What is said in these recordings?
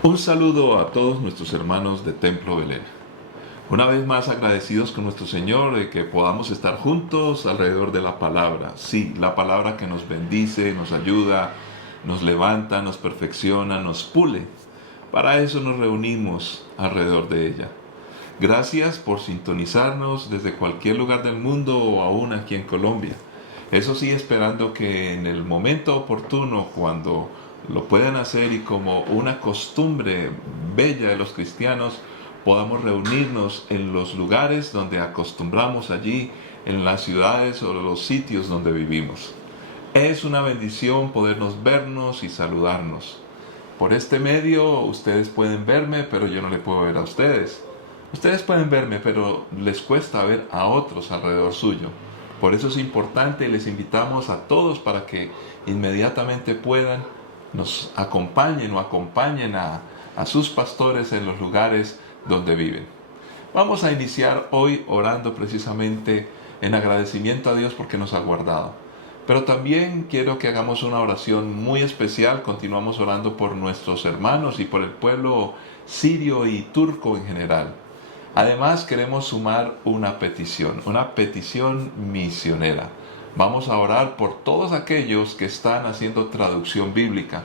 Un saludo a todos nuestros hermanos de Templo Belén. Una vez más agradecidos con nuestro Señor de que podamos estar juntos alrededor de la palabra. Sí, la palabra que nos bendice, nos ayuda, nos levanta, nos perfecciona, nos pule. Para eso nos reunimos alrededor de ella. Gracias por sintonizarnos desde cualquier lugar del mundo o aún aquí en Colombia. Eso sí, esperando que en el momento oportuno, cuando lo puedan hacer y como una costumbre bella de los cristianos, podamos reunirnos en los lugares donde acostumbramos allí, en las ciudades o los sitios donde vivimos. Es una bendición podernos vernos y saludarnos. Por este medio ustedes pueden verme, pero yo no le puedo ver a ustedes. Ustedes pueden verme, pero les cuesta ver a otros alrededor suyo. Por eso es importante y les invitamos a todos para que inmediatamente puedan, nos acompañen o acompañen a sus pastores en los lugares donde viven. Vamos a iniciar hoy orando precisamente en agradecimiento a Dios porque nos ha guardado. Pero también quiero que hagamos una oración muy especial. Continuamos orando por nuestros hermanos y por el pueblo sirio y turco en general. Además queremos sumar una petición misionera. Vamos a orar por todos aquellos que están haciendo traducción bíblica.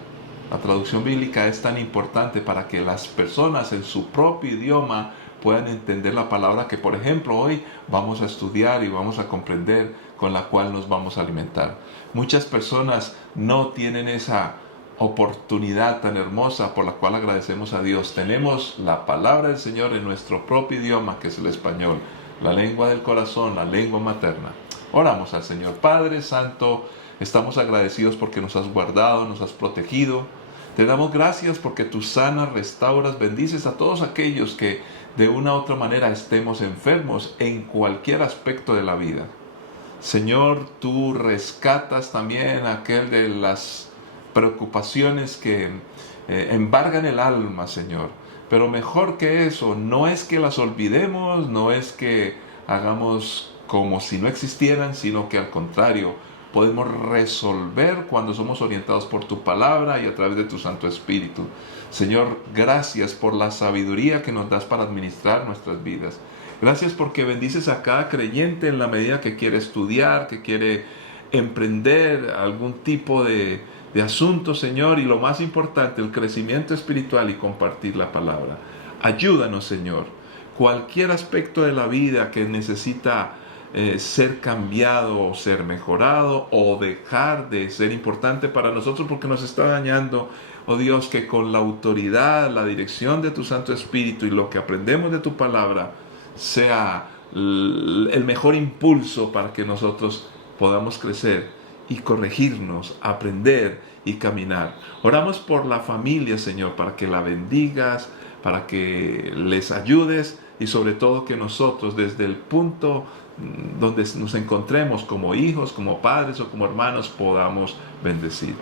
La traducción bíblica es tan importante para que las personas en su propio idioma puedan entender la palabra que, por ejemplo, hoy vamos a estudiar y vamos a comprender, con la cual nos vamos a alimentar. Muchas personas no tienen esa oportunidad tan hermosa por la cual agradecemos a Dios. Tenemos la palabra del Señor en nuestro propio idioma, que es el español, la lengua del corazón, la lengua materna. Oramos al Señor. Padre Santo, estamos agradecidos porque nos has guardado, nos has protegido. Te damos gracias porque tú sanas, restauras, bendices a todos aquellos que de una u otra manera estemos enfermos en cualquier aspecto de la vida. Señor, tú rescatas también aquel de las preocupaciones que embargan el alma, Señor. Pero mejor que eso, no es que las olvidemos, no es que hagamos como si no existieran, sino que al contrario, podemos resolver cuando somos orientados por tu palabra y a través de tu Santo Espíritu. Señor, gracias por la sabiduría que nos das para administrar nuestras vidas. Gracias porque bendices a cada creyente en la medida que quiere estudiar, que quiere emprender algún tipo de asunto, Señor, y lo más importante, el crecimiento espiritual y compartir la palabra. Ayúdanos, Señor. Cualquier aspecto de la vida que necesita ser cambiado o ser mejorado o dejar de ser importante para nosotros porque nos está dañando, oh Dios, que con la autoridad, la dirección de tu Santo Espíritu y lo que aprendemos de tu palabra sea el mejor impulso para que nosotros podamos crecer y corregirnos, aprender y caminar. Oramos por la familia, Señor, para que la bendigas, para que les ayudes y sobre todo que nosotros desde el punto donde nos encontremos como hijos, como padres o como hermanos podamos bendecir.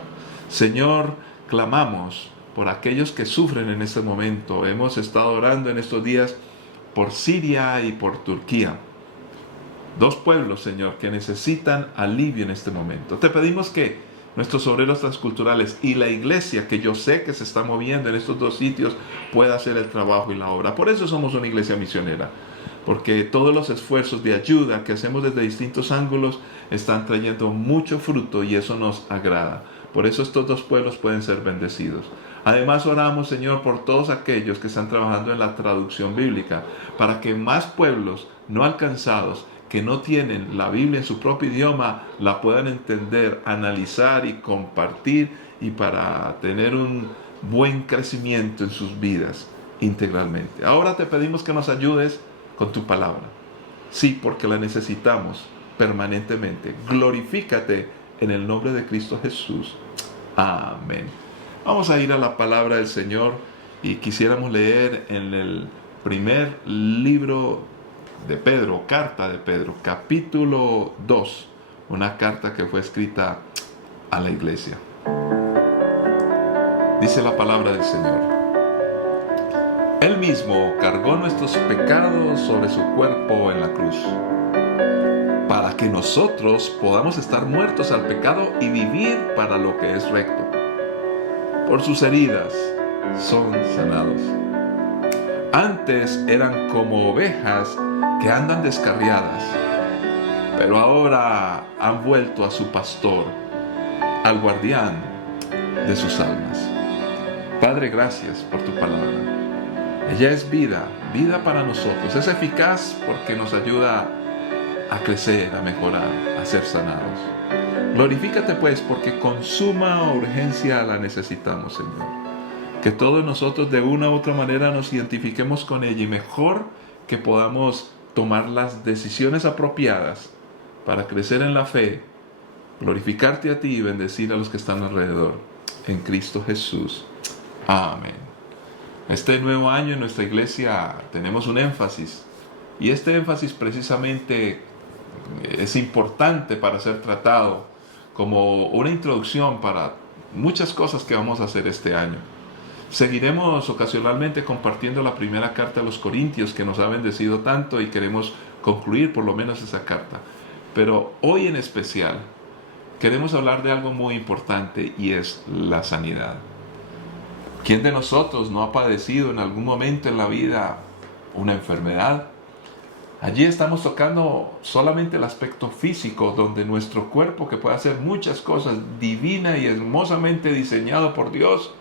Señor, clamamos por aquellos que sufren en este momento. Hemos estado orando en estos días por Siria y por Turquía. Dos pueblos, Señor, que necesitan alivio en este momento. Te pedimos que nuestros obreros transculturales y la iglesia, que yo sé que se está moviendo en estos dos sitios, pueda hacer el trabajo y la obra. Por eso somos una iglesia misionera, porque todos los esfuerzos de ayuda que hacemos desde distintos ángulos están trayendo mucho fruto y eso nos agrada. Por eso estos dos pueblos pueden ser bendecidos. Además oramos, Señor, por todos aquellos que están trabajando en la traducción bíblica, para que más pueblos no alcanzados, que no tienen la Biblia en su propio idioma, la puedan entender, analizar y compartir, y para tener un buen crecimiento en sus vidas integralmente. Ahora te pedimos que nos ayudes con tu palabra. Sí, porque la necesitamos permanentemente. Glorifícate en el nombre de Cristo Jesús. Amén. Vamos a ir a la palabra del Señor y quisiéramos leer en el primer libro de Pedro, carta de Pedro, capítulo 2, una carta que fue escrita a la iglesia. Dice la palabra del Señor: Él mismo cargó nuestros pecados sobre su cuerpo en la cruz, para que nosotros podamos estar muertos al pecado y vivir para lo que es recto. Por sus heridas son sanados. Antes eran como ovejas que andan descarriadas, pero ahora han vuelto a su pastor, al guardián de sus almas. Padre, gracias por tu palabra. Ella es vida, vida para nosotros. Es eficaz porque nos ayuda a crecer, a mejorar, a ser sanados. Glorifícate pues, porque con suma urgencia la necesitamos, Señor. Que todos nosotros de una u otra manera nos identifiquemos con ella, y mejor que podamos tomar las decisiones apropiadas para crecer en la fe, glorificarte a ti y bendecir a los que están alrededor. En Cristo Jesús. Amén. Este nuevo año en nuestra iglesia tenemos un énfasis, y este énfasis precisamente es importante para ser tratado como una introducción para muchas cosas que vamos a hacer este año. Seguiremos ocasionalmente compartiendo la primera carta a los Corintios, que nos ha bendecido tanto, y queremos concluir por lo menos esa carta. Pero hoy en especial queremos hablar de algo muy importante, y es la sanidad. ¿Quién de nosotros no ha padecido en algún momento en la vida una enfermedad? Allí estamos tocando solamente el aspecto físico, donde nuestro cuerpo, que puede hacer muchas cosas divina y hermosamente diseñado por Dios,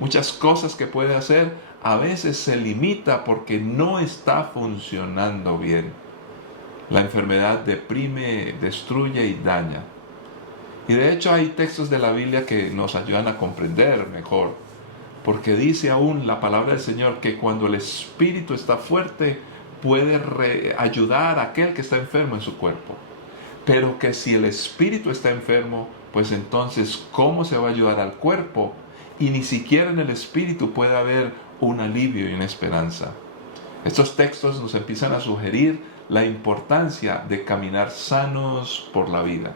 muchas cosas que puede hacer, a veces se limita porque no está funcionando bien. La enfermedad deprime, destruye y daña. Y de hecho hay textos de la Biblia que nos ayudan a comprender mejor, porque dice aún la palabra del Señor que cuando el espíritu está fuerte, puede ayudar a aquel que está enfermo en su cuerpo. Pero que si el espíritu está enfermo, pues entonces ¿cómo se va a ayudar al cuerpo? Y ni siquiera en el espíritu puede haber un alivio y una esperanza. Estos textos nos empiezan a sugerir la importancia de caminar sanos por la vida.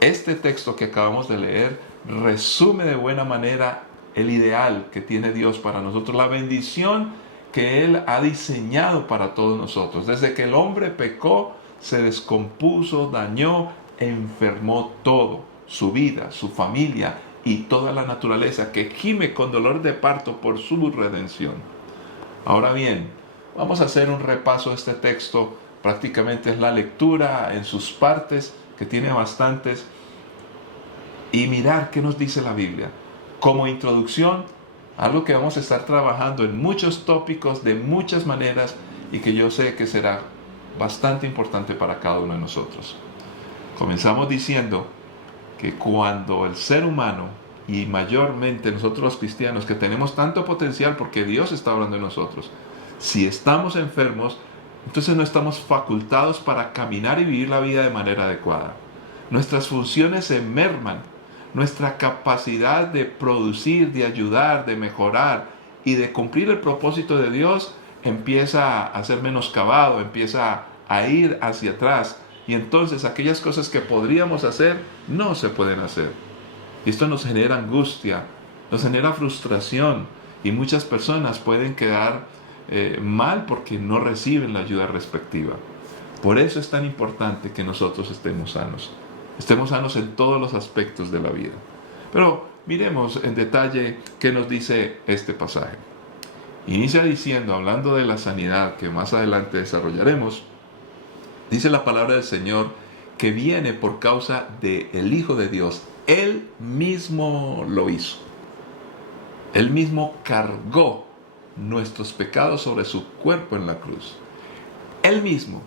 Este texto que acabamos de leer resume de buena manera el ideal que tiene Dios para nosotros, la bendición que Él ha diseñado para todos nosotros. Desde que el hombre pecó, se descompuso, dañó, enfermó todo, su vida, su familia y toda la naturaleza, que gime con dolor de parto por su redención. Ahora bien, vamos a hacer un repaso de este texto. Prácticamente es la lectura en sus partes, que tiene bastantes, y mirar qué nos dice la Biblia. Como introducción, algo que vamos a estar trabajando en muchos tópicos, de muchas maneras, y que yo sé que será bastante importante para cada uno de nosotros. Comenzamos diciendo que cuando el ser humano, y mayormente nosotros los cristianos, que tenemos tanto potencial porque Dios está hablando de nosotros, si estamos enfermos, entonces no estamos facultados para caminar y vivir la vida de manera adecuada. Nuestras funciones se merman, nuestra capacidad de producir, de ayudar, de mejorar y de cumplir el propósito de Dios empieza a ser menoscabado, empieza a ir hacia atrás, y entonces aquellas cosas que podríamos hacer no se pueden hacer. Esto nos genera angustia, nos genera frustración, y muchas personas pueden quedar mal porque no reciben la ayuda respectiva. Por eso es tan importante que nosotros estemos sanos en todos los aspectos de la vida. Pero miremos en detalle qué nos dice este pasaje. Inicia diciendo, hablando de la sanidad que más adelante desarrollaremos, dice la palabra del Señor que viene por causa del Hijo de Dios. Él mismo lo hizo. Él mismo cargó nuestros pecados sobre su cuerpo en la cruz. Él mismo.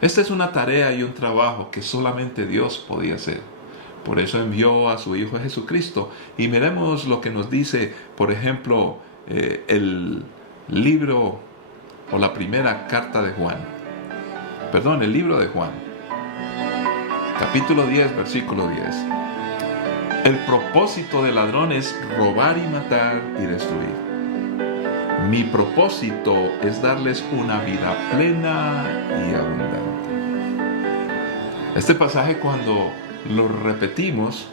Esta es una tarea y un trabajo que solamente Dios podía hacer. Por eso envió a su Hijo Jesucristo. Y miremos lo que nos dice, por ejemplo, el libro o la primera carta de Juan. Perdón, el libro de Juan. Capítulo 10, versículo 10. El propósito del ladrón es robar y matar y destruir. Mi propósito es darles una vida plena y abundante. Este pasaje, cuando lo repetimos,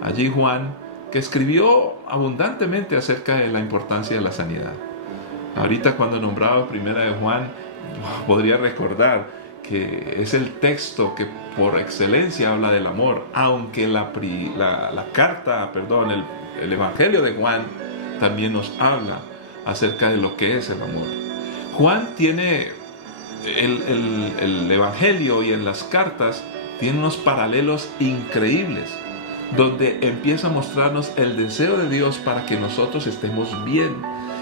allí Juan, que escribió abundantemente acerca de la importancia de la sanidad. Ahorita cuando nombraba primera de Juan, podría recordar que es el texto que por excelencia habla del amor, aunque el Evangelio de Juan también nos habla acerca de lo que es el amor. Juan tiene el Evangelio, y en las cartas tiene unos paralelos increíbles, donde empieza a mostrarnos el deseo de Dios para que nosotros estemos bien.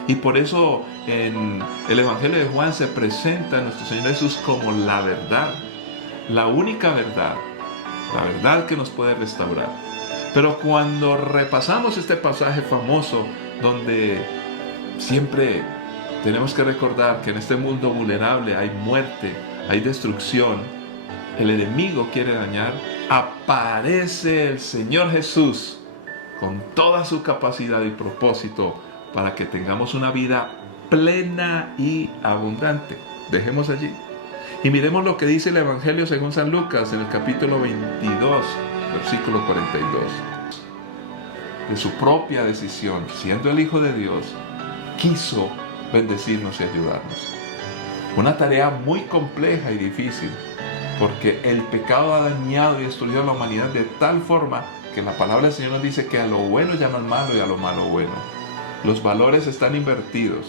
Y por eso en el Evangelio de Juan se presenta a nuestro Señor Jesús como la verdad, la única verdad, la verdad que nos puede restaurar. Pero cuando repasamos este pasaje famoso, donde siempre tenemos que recordar que en este mundo vulnerable hay muerte, hay destrucción, el enemigo quiere dañar, aparece el Señor Jesús con toda su capacidad y propósito para que tengamos una vida plena y abundante. Dejemos allí y miremos lo que dice el Evangelio según San Lucas en el capítulo 22, versículo 42. De su propia decisión, siendo el Hijo de Dios, quiso bendecirnos y ayudarnos. Una tarea muy compleja y difícil, porque el pecado ha dañado y destruido a la humanidad de tal forma que la palabra del Señor nos dice que a lo bueno llaman malo y a lo malo bueno. Los valores están invertidos,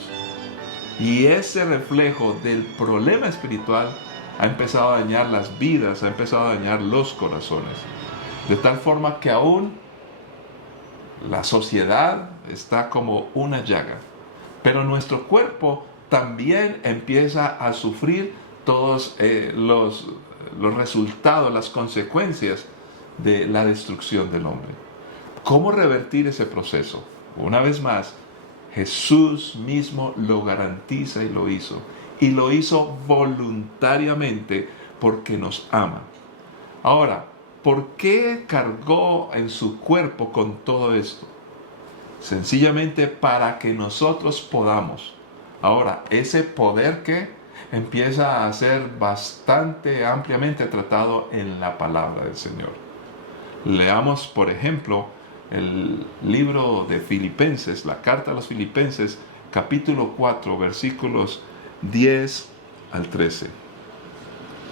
y ese reflejo del problema espiritual ha empezado a dañar las vidas, ha empezado a dañar los corazones, de tal forma que aún la sociedad está como una llaga, pero nuestro cuerpo también empieza a sufrir todos los resultados, las consecuencias de la destrucción del hombre. ¿Cómo revertir ese proceso? Una vez más, Jesús mismo lo garantiza y lo hizo voluntariamente porque nos ama. Ahora, ¿por qué cargó en su cuerpo con todo esto? Sencillamente para que nosotros podamos. Ahora, ese poder que empieza a ser bastante ampliamente tratado en la palabra del Señor. Leamos, por ejemplo, el libro de Filipenses, la carta a los Filipenses, capítulo 4, versículos 10 al 13.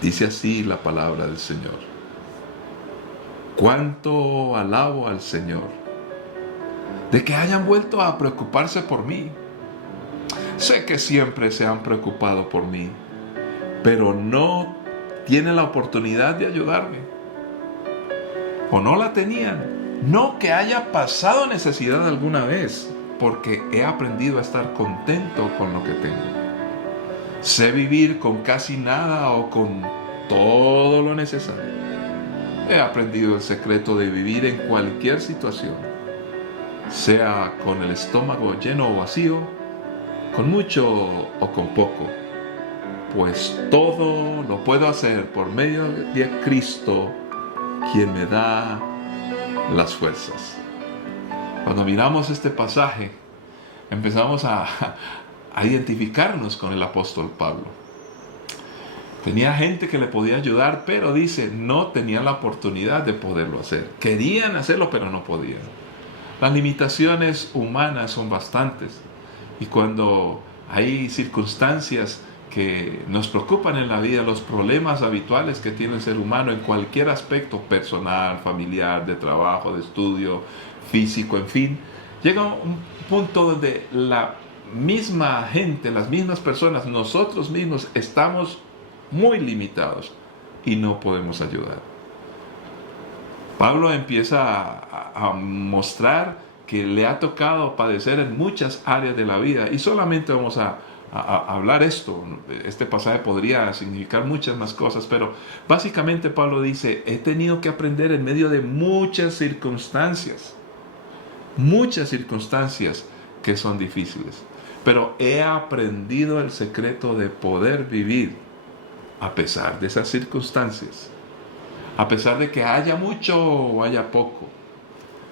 Dice así la palabra del Señor. Cuánto alabo al Señor de que hayan vuelto a preocuparse por mí. Sé que siempre se han preocupado por mí, pero no tienen la oportunidad de ayudarme, o no la tenían. No que haya pasado necesidad alguna vez, porque he aprendido a estar contento con lo que tengo. Sé vivir con casi nada o con todo lo necesario. He aprendido el secreto de vivir en cualquier situación, sea con el estómago lleno o vacío, con mucho o con poco, pues todo lo puedo hacer por medio de Cristo, quien me da las fuerzas. Cuando miramos este pasaje, empezamos a identificarnos con el apóstol Pablo. Tenía gente que le podía ayudar, pero dice, no tenían la oportunidad de poderlo hacer. Querían hacerlo, pero no podían. Las limitaciones humanas son bastantes, y cuando hay circunstancias que nos preocupan en la vida, los problemas habituales que tiene el ser humano en cualquier aspecto personal, familiar, de trabajo, de estudio, físico, en fin, llega un punto donde la misma gente, las mismas personas, nosotros mismos estamos muy limitados y no podemos ayudar. Pablo empieza a mostrar que le ha tocado padecer en muchas áreas de la vida, y solamente vamos a hablar esto. Este pasaje podría significar muchas más cosas, pero básicamente Pablo dice, he tenido que aprender en medio de muchas circunstancias que son difíciles, pero he aprendido el secreto de poder vivir a pesar de esas circunstancias, a pesar de que haya mucho o haya poco.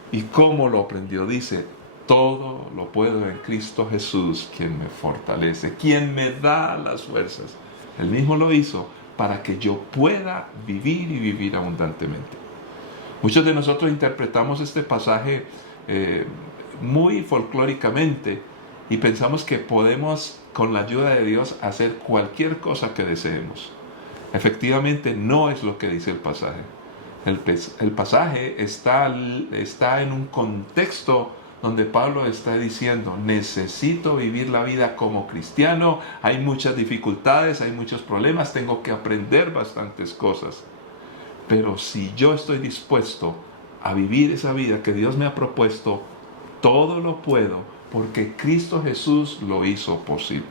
¿Y cómo lo aprendió? Dice, todo lo puedo en Cristo Jesús, quien me fortalece, quien me da las fuerzas. Él mismo lo hizo para que yo pueda vivir y vivir abundantemente. Muchos de nosotros interpretamos este pasaje muy folclóricamente y pensamos que podemos, con la ayuda de Dios, hacer cualquier cosa que deseemos. Efectivamente, no es lo que dice el pasaje. El pasaje está en un contexto donde Pablo está diciendo, necesito vivir la vida como cristiano, hay muchas dificultades, hay muchos problemas, tengo que aprender bastantes cosas. Pero si yo estoy dispuesto a vivir esa vida que Dios me ha propuesto, todo lo puedo porque Cristo Jesús lo hizo posible.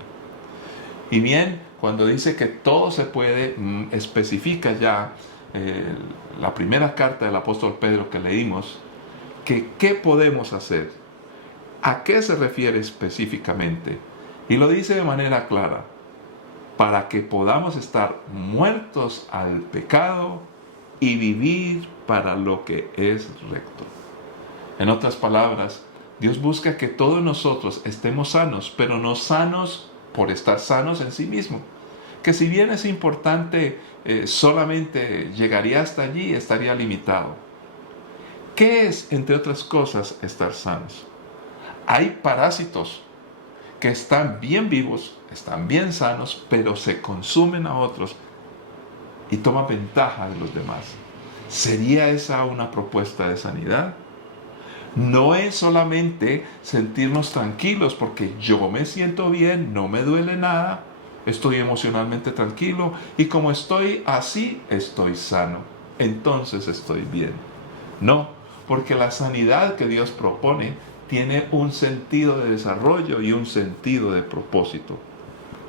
Y bien, cuando dice que todo se puede, especifica ya la primera carta del apóstol Pedro que leímos, que ¿qué podemos hacer? ¿A qué se refiere específicamente? Y lo dice de manera clara, para que podamos estar muertos al pecado y vivir para lo que es recto. En otras palabras, Dios busca que todos nosotros estemos sanos, pero no sanos por estar sanos en sí mismo. Que si bien es importante, solamente llegaría hasta allí, estaría limitado. ¿Qué es, entre otras cosas, estar sanos? Hay parásitos que están bien vivos, están bien sanos, pero se consumen a otros y toman ventaja de los demás. ¿Sería esa una propuesta de sanidad? No es solamente sentirnos tranquilos porque yo me siento bien, no me duele nada, estoy emocionalmente tranquilo y como estoy así, estoy sano. Entonces estoy bien. No, porque la sanidad que Dios propone tiene un sentido de desarrollo y un sentido de propósito.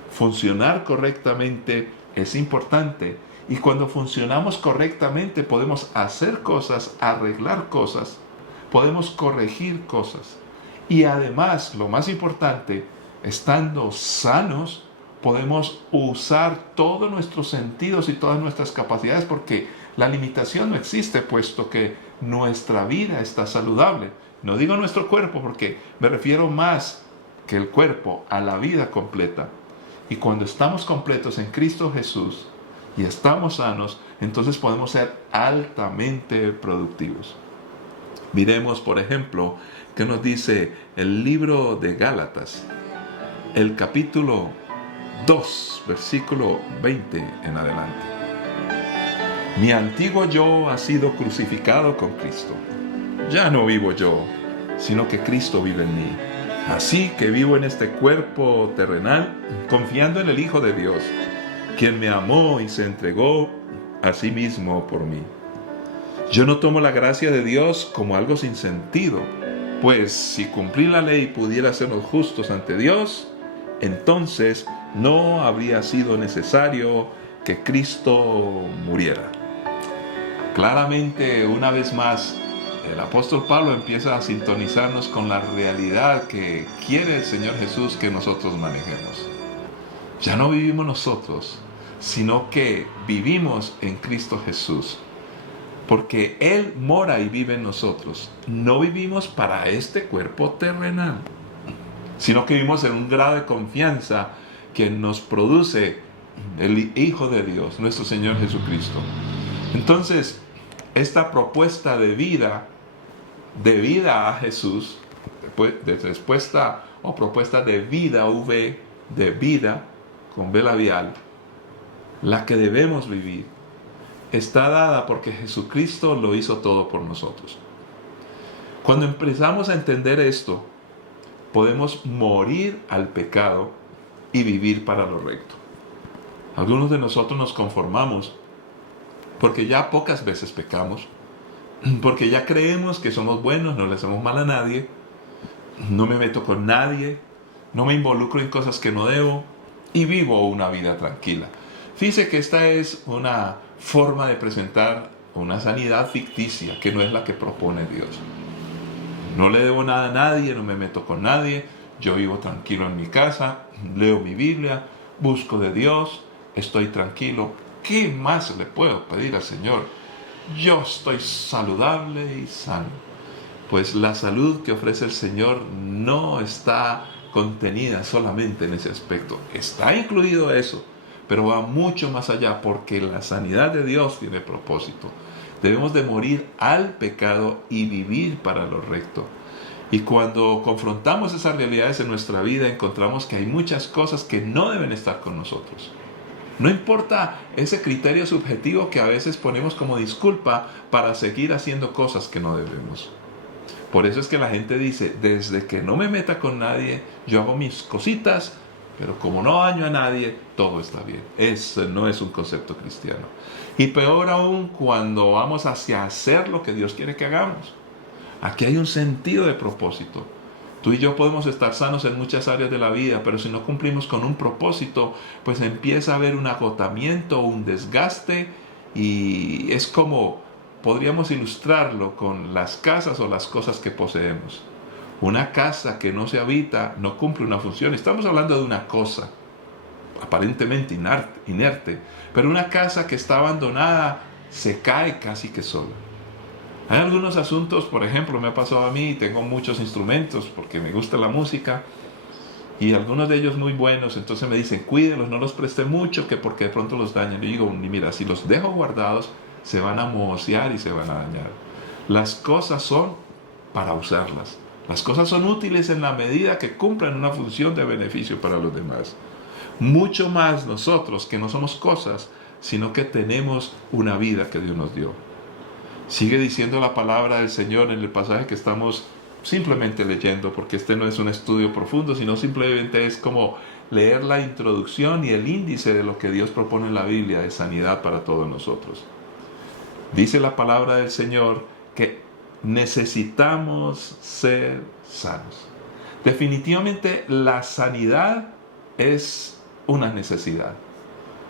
Funcionar correctamente es importante y cuando funcionamos correctamente podemos hacer cosas, arreglar cosas, podemos corregir cosas. Y además, lo más importante, estando sanos, podemos usar todos nuestros sentidos y todas nuestras capacidades porque la limitación no existe puesto que nuestra vida está saludable. No digo nuestro cuerpo porque me refiero más que el cuerpo a la vida completa. Y cuando estamos completos en Cristo Jesús y estamos sanos, entonces podemos ser altamente productivos. Miremos, por ejemplo, qué nos dice el libro de Gálatas, el capítulo 2, versículo 20 en adelante. Mi antiguo yo ha sido crucificado con Cristo. Ya no vivo yo, sino que Cristo vive en mí. Así que vivo en este cuerpo terrenal, confiando en el Hijo de Dios, quien me amó y se entregó a sí mismo por mí. Yo no tomo la gracia de Dios como algo sin sentido, pues si cumplir la ley pudiera hacernos justos ante Dios, entonces no habría sido necesario que Cristo muriera. Claramente, una vez más, el apóstol Pablo empieza a sintonizarnos con la realidad que quiere el Señor Jesús que nosotros manejemos. Ya no vivimos nosotros, sino que vivimos en Cristo Jesús. Porque Él mora y vive en nosotros. No vivimos para este cuerpo terrenal, sino que vivimos en un grado de confianza que nos produce el Hijo de Dios, nuestro Señor Jesucristo. Entonces, esta propuesta de vida a Jesús, de respuesta o propuesta de vida, de vida, con V labial, la que debemos vivir, está dada porque Jesucristo lo hizo todo por nosotros. Cuando empezamos a entender esto, podemos morir al pecado y vivir para lo recto. Algunos de nosotros nos conformamos porque ya pocas veces pecamos, porque ya creemos que somos buenos, no le hacemos mal a nadie, no me meto con nadie, no me involucro en cosas que no debo y vivo una vida tranquila. Fíjese que esta es una forma de presentar una sanidad ficticia que no es la que propone Dios. No le debo nada a nadie, no me meto con nadie, yo vivo tranquilo en mi casa, leo mi Biblia, busco de Dios, estoy tranquilo. ¿Qué más le puedo pedir al Señor? Yo estoy saludable y sano. Pues la salud que ofrece el Señor no está contenida solamente en ese aspecto. Está incluido eso, pero va mucho más allá porque la sanidad de Dios tiene propósito. Debemos de morir al pecado y vivir para lo recto. Y cuando confrontamos esas realidades en nuestra vida, encontramos que hay muchas cosas que no deben estar con nosotros. No importa ese criterio subjetivo que a veces ponemos como disculpa para seguir haciendo cosas que no debemos. Por eso es que la gente dice, desde que no me meta con nadie, yo hago mis cositas, pero como no daño a nadie, todo está bien. Eso no es un concepto cristiano. Y peor aún cuando vamos hacia hacer lo que Dios quiere que hagamos. Aquí hay un sentido de propósito. Tú y yo podemos estar sanos en muchas áreas de la vida, pero si no cumplimos con un propósito, pues empieza a haber un agotamiento, un desgaste, y es como podríamos ilustrarlo con las casas o las cosas que poseemos. Una casa que no se habita no cumple una función. Estamos hablando de una cosa aparentemente inerte, pero una casa que está abandonada se cae casi que sola. Hay algunos asuntos, por ejemplo, me ha pasado a mí, tengo muchos instrumentos porque me gusta la música y algunos de ellos muy buenos, entonces me dicen, cuídenlos, no los preste mucho, que porque de pronto los dañan. Y digo, mira, si los dejo guardados, se van a manosear y se van a dañar. Las cosas son para usarlas. Las cosas son útiles en la medida que cumplan una función de beneficio para los demás. Mucho más nosotros que no somos cosas, sino que tenemos una vida que Dios nos dio. Sigue diciendo la palabra del Señor en el pasaje que estamos simplemente leyendo, porque este no es un estudio profundo, sino simplemente es como leer la introducción y el índice de lo que Dios propone en la Biblia de sanidad para todos nosotros. Dice la palabra del Señor que necesitamos ser sanos. Definitivamente la sanidad es una necesidad.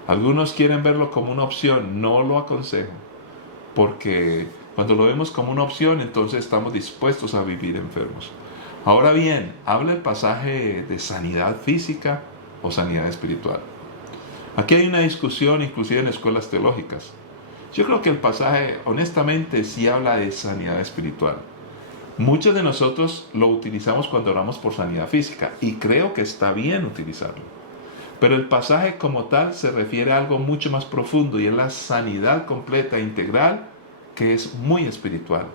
Algunos quieren verlo como una opción, no lo aconsejo, porque cuando lo vemos como una opción, entonces estamos dispuestos a vivir enfermos. Ahora bien, habla el pasaje de sanidad física o sanidad espiritual. Aquí hay una discusión inclusive en escuelas teológicas. Yo creo que el pasaje, honestamente, sí habla de sanidad espiritual. Muchos de nosotros lo utilizamos cuando oramos por sanidad física, y creo que está bien utilizarlo. Pero el pasaje como tal se refiere a algo mucho más profundo, y es la sanidad completa e integral, que es muy espiritual.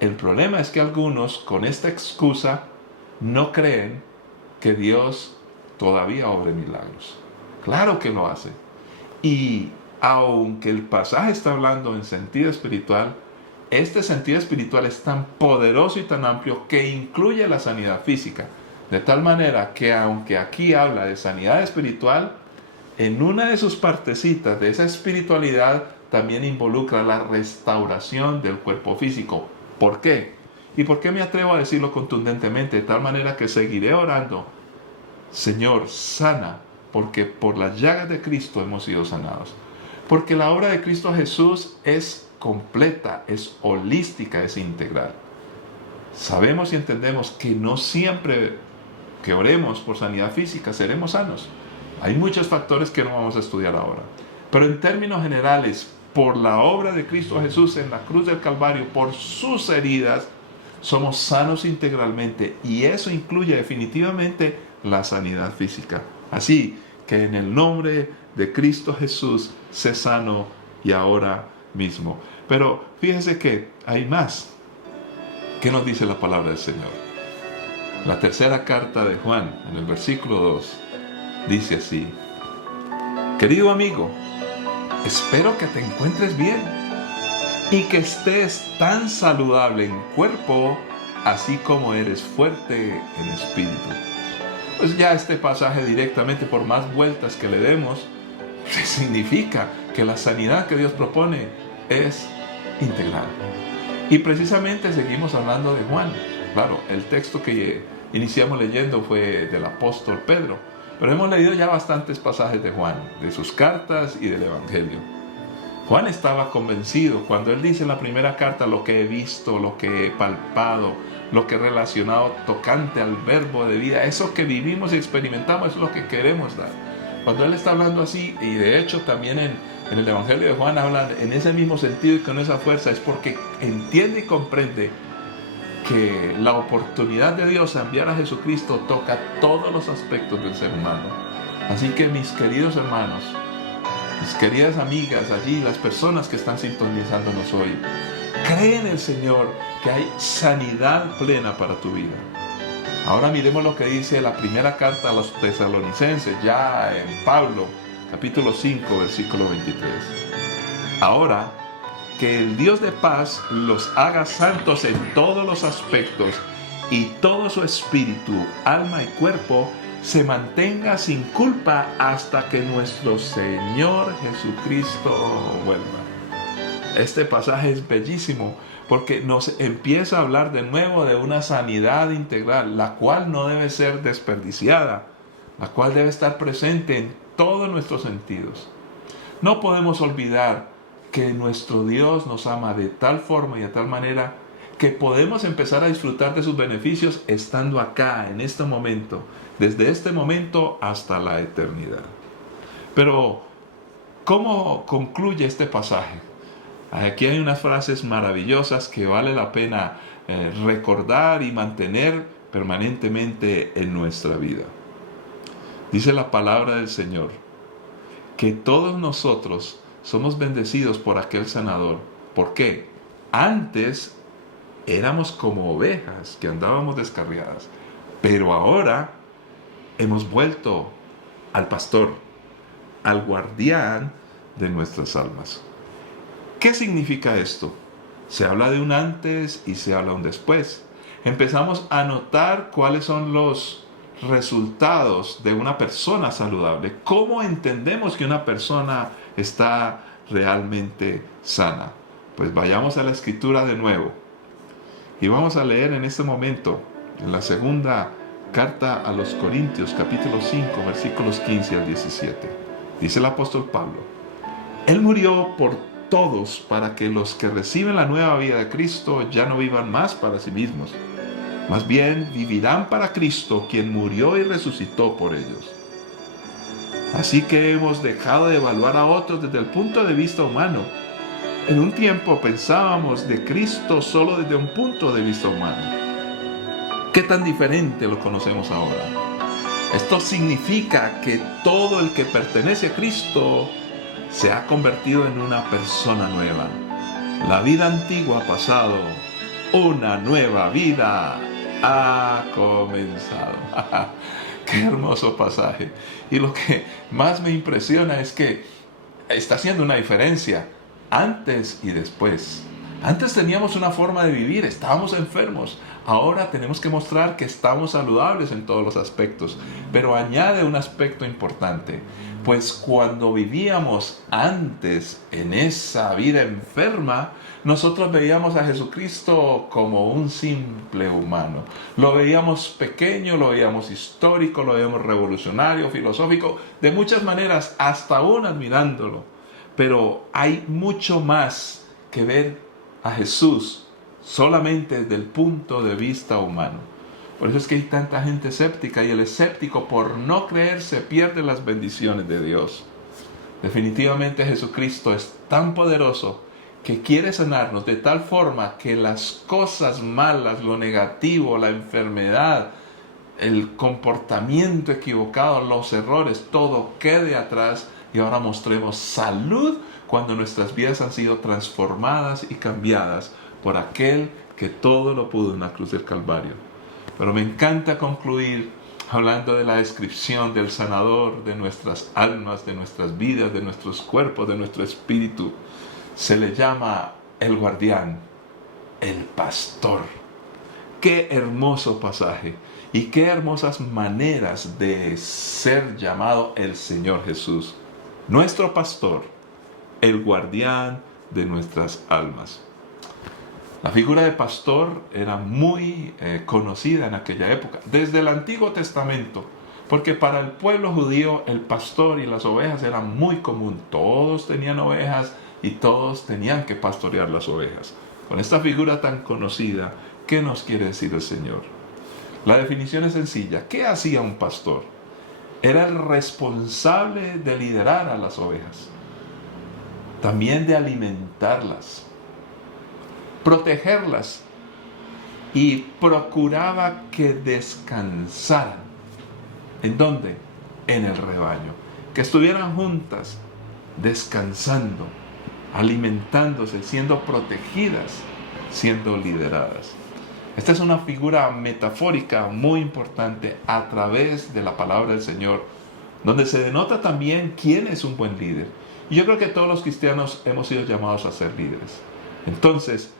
El problema es que algunos, con esta excusa, no creen que Dios todavía obre milagros. Claro que lo hace. Y aunque el pasaje está hablando en sentido espiritual, este sentido espiritual es tan poderoso y tan amplio que incluye la sanidad física. De tal manera que aunque aquí habla de sanidad espiritual, en una de sus partecitas de esa espiritualidad también involucra la restauración del cuerpo físico. ¿Por qué? ¿Y por qué me atrevo a decirlo contundentemente? De tal manera que seguiré orando. Señor, sana, porque por las llagas de Cristo hemos sido sanados. Porque la obra de Cristo Jesús es completa, es holística, es integral. Sabemos y entendemos que no siempre que oremos por sanidad física seremos sanos. Hay muchos factores que no vamos a estudiar ahora. Pero en términos generales, por la obra de Cristo Jesús en la cruz del Calvario, por sus heridas, somos sanos integralmente. Y eso incluye definitivamente la sanidad física. Así que en el nombre de Cristo Jesús, sé sano y ahora mismo. Pero fíjense que hay más. ¿Qué nos dice la palabra del Señor? La tercera carta de Juan, en el versículo 2, dice así: querido amigo, espero que te encuentres bien y que estés tan saludable en cuerpo, así como eres fuerte en espíritu. Pues ya este pasaje directamente, por más vueltas que le demos, significa que la sanidad que Dios propone es integral. Y precisamente seguimos hablando de Juan. Claro, el texto que iniciamos leyendo fue del apóstol Pedro, pero hemos leído ya bastantes pasajes de Juan, de sus cartas y del Evangelio. Juan estaba convencido cuando él dice en la primera carta: lo que he visto, lo que he palpado, lo que he relacionado tocante al verbo de vida, eso que vivimos y experimentamos es lo que queremos dar. Cuando él está hablando así, y de hecho también en el Evangelio de Juan hablan en ese mismo sentido y con esa fuerza, es porque entiende y comprende que la oportunidad de Dios a enviar a Jesucristo toca todos los aspectos del ser humano. Así que mis queridos hermanos, mis queridas amigas allí, las personas que están sintonizándonos hoy, cree en el Señor que hay sanidad plena para tu vida. Ahora miremos lo que dice la primera carta a los tesalonicenses, ya en Pablo, capítulo 5, versículo 23. Ahora, que el Dios de paz los haga santos en todos los aspectos y todo su espíritu, alma y cuerpo se mantenga sin culpa hasta que nuestro Señor Jesucristo vuelva. Este pasaje es bellísimo porque nos empieza a hablar de nuevo de una sanidad integral, la cual no debe ser desperdiciada, la cual debe estar presente en todos nuestros sentidos. No podemos olvidar que nuestro Dios nos ama de tal forma y de tal manera que podemos empezar a disfrutar de sus beneficios estando acá, en este momento, desde este momento hasta la eternidad. Pero, ¿cómo concluye este pasaje? Aquí hay unas frases maravillosas que vale la pena recordar y mantener permanentemente en nuestra vida. Dice la palabra del Señor que todos nosotros somos bendecidos por aquel sanador. ¿Por qué? Antes éramos como ovejas que andábamos descarriadas, pero ahora hemos vuelto al pastor, al guardián de nuestras almas. ¿Qué significa esto? Se habla de un antes y se habla de un después. Empezamos a notar cuáles son los resultados de una persona saludable. ¿Cómo entendemos que una persona está realmente sana? Pues vayamos a la Escritura de nuevo. Y vamos a leer en este momento, en la segunda carta a los Corintios, capítulo 5, versículos 15 al 17. Dice el apóstol Pablo: Él murió por todos para que los que reciben la nueva vida de Cristo ya no vivan más para sí mismos. Más bien vivirán para Cristo, quien murió y resucitó por ellos. Así que hemos dejado de evaluar a otros desde el punto de vista humano. En un tiempo pensábamos de Cristo solo desde un punto de vista humano. ¿Qué tan diferente lo conocemos ahora? Esto significa que todo el que pertenece a Cristo se ha convertido en una persona nueva. La vida antigua ha pasado, una nueva vida ha comenzado. Qué hermoso pasaje. Y lo que más me impresiona es que está haciendo una diferencia antes y después. Antes teníamos una forma de vivir, estábamos enfermos. Ahora tenemos que mostrar que estamos saludables en todos los aspectos. Pero añade un aspecto importante. Pues cuando vivíamos antes en esa vida enferma, nosotros veíamos a Jesucristo como un simple humano. Lo veíamos pequeño, lo veíamos histórico, lo veíamos revolucionario, filosófico, de muchas maneras, hasta aún admirándolo. Pero hay mucho más que ver a Jesús solamente desde el punto de vista humano. Por eso es que hay tanta gente escéptica, y el escéptico, por no creer, se pierde las bendiciones de Dios. Definitivamente Jesucristo es tan poderoso que quiere sanarnos de tal forma que las cosas malas, lo negativo, la enfermedad, el comportamiento equivocado, los errores, todo quede atrás y ahora mostremos salud cuando nuestras vidas han sido transformadas y cambiadas por aquel que todo lo pudo en la cruz del Calvario. Pero me encanta concluir hablando de la descripción del sanador de nuestras almas, de nuestras vidas, de nuestros cuerpos, de nuestro espíritu. Se le llama el guardián, el pastor. Qué hermoso pasaje y qué hermosas maneras de ser llamado el Señor Jesús, nuestro pastor, el guardián de nuestras almas. La figura de pastor era muy conocida en aquella época, desde el Antiguo Testamento, porque para el pueblo judío el pastor y las ovejas eran muy común. Todos tenían ovejas y todos tenían que pastorear las ovejas. Con esta figura tan conocida, ¿qué nos quiere decir el Señor? La definición es sencilla. ¿Qué hacía un pastor? Era el responsable de liderar a las ovejas, también de alimentarlas, protegerlas, y procuraba que descansaran. ¿En dónde? En el rebaño. Que estuvieran juntas, descansando, alimentándose, siendo protegidas, siendo lideradas. Esta es una figura metafórica muy importante a través de la palabra del Señor, donde se denota también quién es un buen líder. Y yo creo que todos los cristianos hemos sido llamados a ser líderes. Entonces,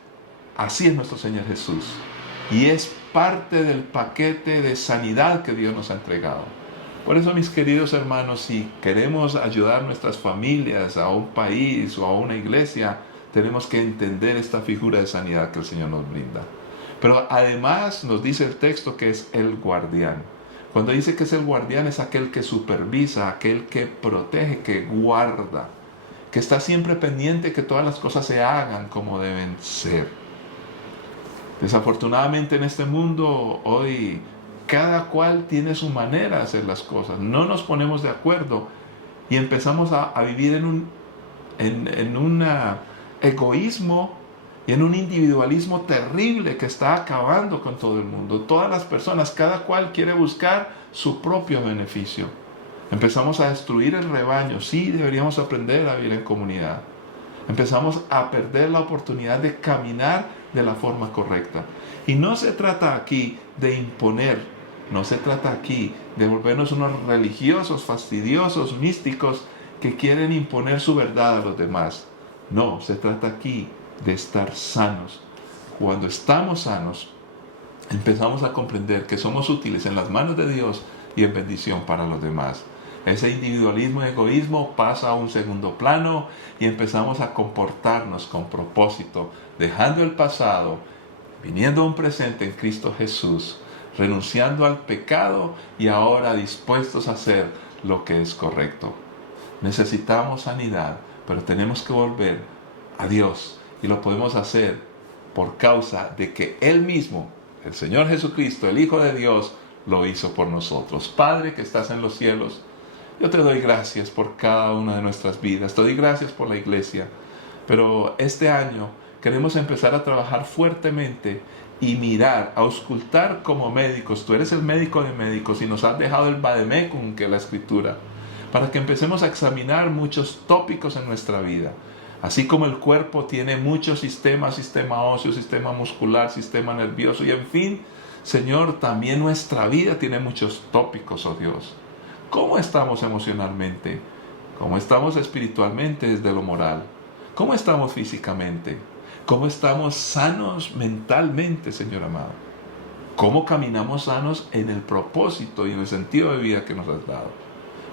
así es nuestro Señor Jesús. Y es parte del paquete de sanidad que Dios nos ha entregado. Por eso, mis queridos hermanos, si queremos ayudar a nuestras familias, a un país o a una iglesia, tenemos que entender esta figura de sanidad que el Señor nos brinda. Pero además nos dice el texto que es el guardián. Cuando dice que es el guardián, es aquel que supervisa, aquel que protege, que guarda, que está siempre pendiente que todas las cosas se hagan como deben ser. Desafortunadamente en este mundo hoy cada cual tiene su manera de hacer las cosas. No nos ponemos de acuerdo y empezamos a vivir en un egoísmo y en un individualismo terrible que está acabando con todo el mundo. Todas las personas, cada cual quiere buscar su propio beneficio. Empezamos a destruir el rebaño. Sí, deberíamos aprender a vivir en comunidad. Empezamos a perder la oportunidad de caminar de la forma correcta. Y no se trata aquí de imponer, no se trata aquí de volvernos unos religiosos, fastidiosos, místicos que quieren imponer su verdad a los demás. No, se trata aquí de estar sanos. Cuando estamos sanos, empezamos a comprender que somos útiles en las manos de Dios y en bendición para los demás. Ese individualismo y egoísmo pasa a un segundo plano y empezamos a comportarnos con propósito, dejando el pasado, viniendo a un presente en Cristo Jesús, renunciando al pecado y ahora dispuestos a hacer lo que es correcto. Necesitamos sanidad, pero tenemos que volver a Dios y lo podemos hacer por causa de que Él mismo, el Señor Jesucristo, el Hijo de Dios, lo hizo por nosotros. Padre que estás en los cielos, yo te doy gracias por cada una de nuestras vidas, te doy gracias por la iglesia, pero este año queremos empezar a trabajar fuertemente y mirar, auscultar como médicos. Tú eres el médico de médicos y nos has dejado el vademecum, que es la Escritura, para que empecemos a examinar muchos tópicos en nuestra vida. Así como el cuerpo tiene muchos sistemas, sistema óseo, sistema muscular, sistema nervioso y en fin, Señor, también nuestra vida tiene muchos tópicos, oh Dios. ¿Cómo estamos emocionalmente? ¿Cómo estamos espiritualmente desde lo moral? ¿Cómo estamos físicamente? ¿Cómo estamos sanos mentalmente, Señor amado? ¿Cómo caminamos sanos en el propósito y en el sentido de vida que nos has dado?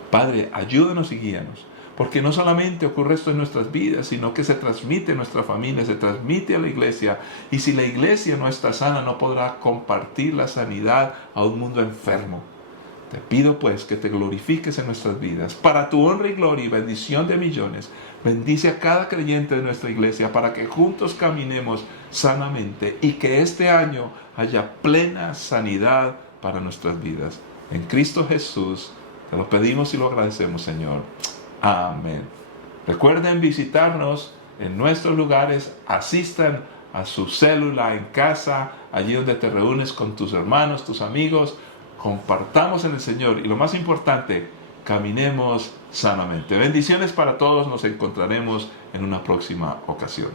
Padre, ayúdanos y guíanos, porque no solamente ocurre esto en nuestras vidas, sino que se transmite en nuestra familia, se transmite a la iglesia, y si la iglesia no está sana, no podrá compartir la sanidad a un mundo enfermo. Te pido pues que te glorifiques en nuestras vidas, para tu honra y gloria y bendición de millones. Bendice a cada creyente de nuestra iglesia para que juntos caminemos sanamente y que este año haya plena sanidad para nuestras vidas. En Cristo Jesús te lo pedimos y lo agradecemos, Señor. Amén. Recuerden visitarnos en nuestros lugares, asistan a su célula en casa, allí donde te reúnes con tus hermanos, tus amigos. Compartamos en el Señor y lo más importante, caminemos sanamente. Bendiciones para todos, nos encontraremos en una próxima ocasión.